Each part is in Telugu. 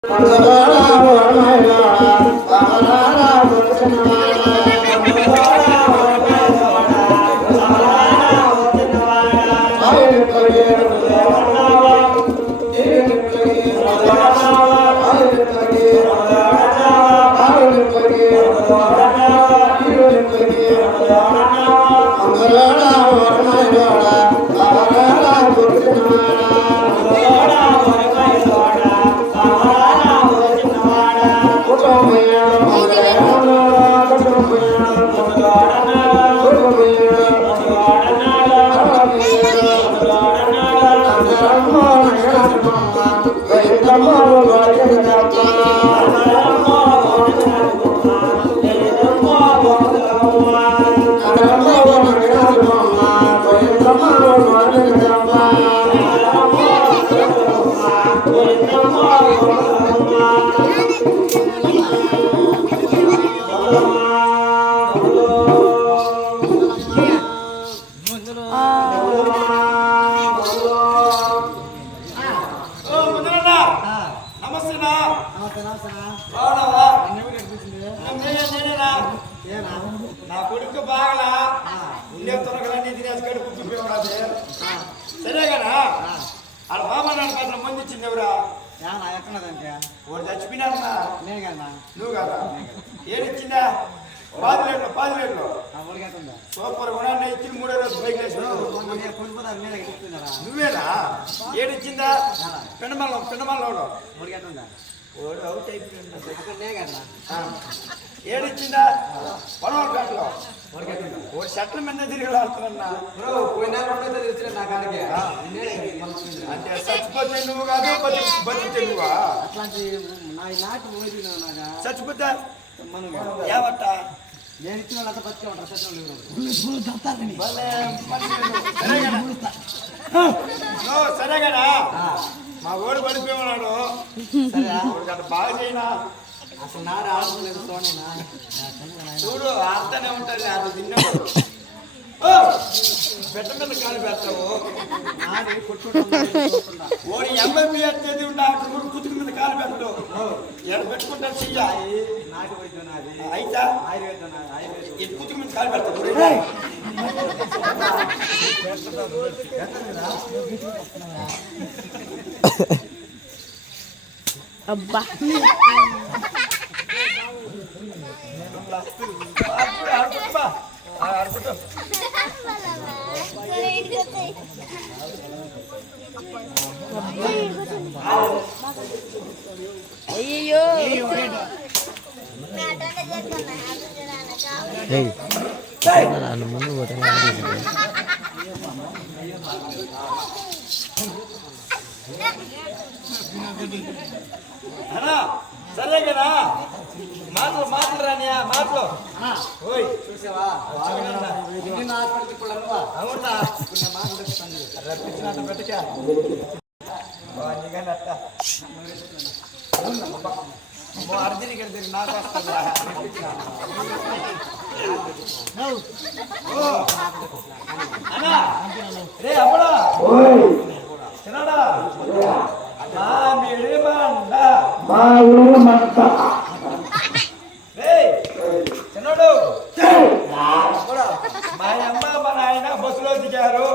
నా కొడుకు బాగలా ఉండే తొలగలన్నీ తినేసి కడుపు చూపేవాడు సరే కదా ఆడ బాబా నాన్న మంది ఇచ్చింది ఎవరా ఎక్కడదంటే వాడు చచ్చిపోయినా నేను కదా నువ్వు కదా ఏడిచ్చిందా 10 లీటర్లు సూపర్ కూడా ఇచ్చి 3 రోజులు బైక్ నువ్వేనా ఏడిచ్చిందా పిండమల్లో ఓడు అవుట్ అయిపోయిందా ఏడిచ్చిందా పడవలో ఓడి షట్ల మీద తిరిగి ఆడుతున్నా అంటే చచ్చిపోతే నువ్వు కాదు బతికితే నువ్వా చచ్చిపోతా ఏవట్ట నేను ఇచ్చిన వాళ్ళంతా బతికే ఉంటారు సరే కదా మా ఓడి పడిపోయినాడు బాగా చేయనా అసలు నాడు ఆడలేదు చూడు ఆడుతూనే ఉంటుంది అది తిన్నప్పుడు పెట్ట మీద కాలు పెడతావు ఓడి ఎంబీబీఎస్ చేసి ఉంటే కుతుకు మీద కాలు పెట్టు ఎక్కడ పెట్టుకుంటారు చెయ్య అయితే కుతుకు మీద కాలు పెడతావు అబ్బా అయ్యో ముందు సరే కదా మాటలు రానియా మాటలు చూసావా అవునా రప్పించినట్టు పెట్టక అర్జుని గడిచి నాకు వస్తుంది రే అప్పుడా చిన్నాడా చిన్నోడు మా అమ్మ మా నాయన బస్సులో దిగారు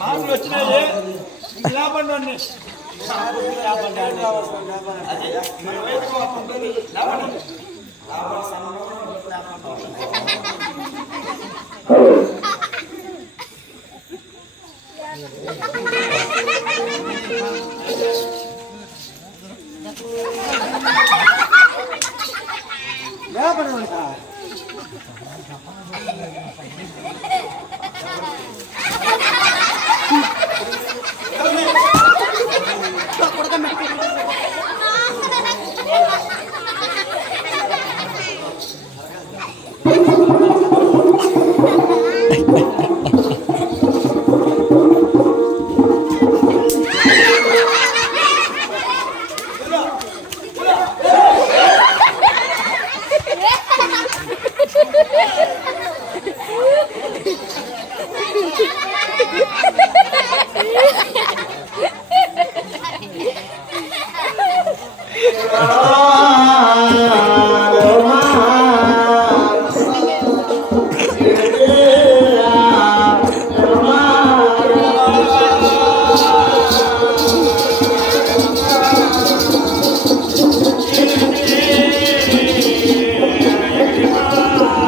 మాటలు వచ్చినాయి లేపండి అది లేపండి ఆ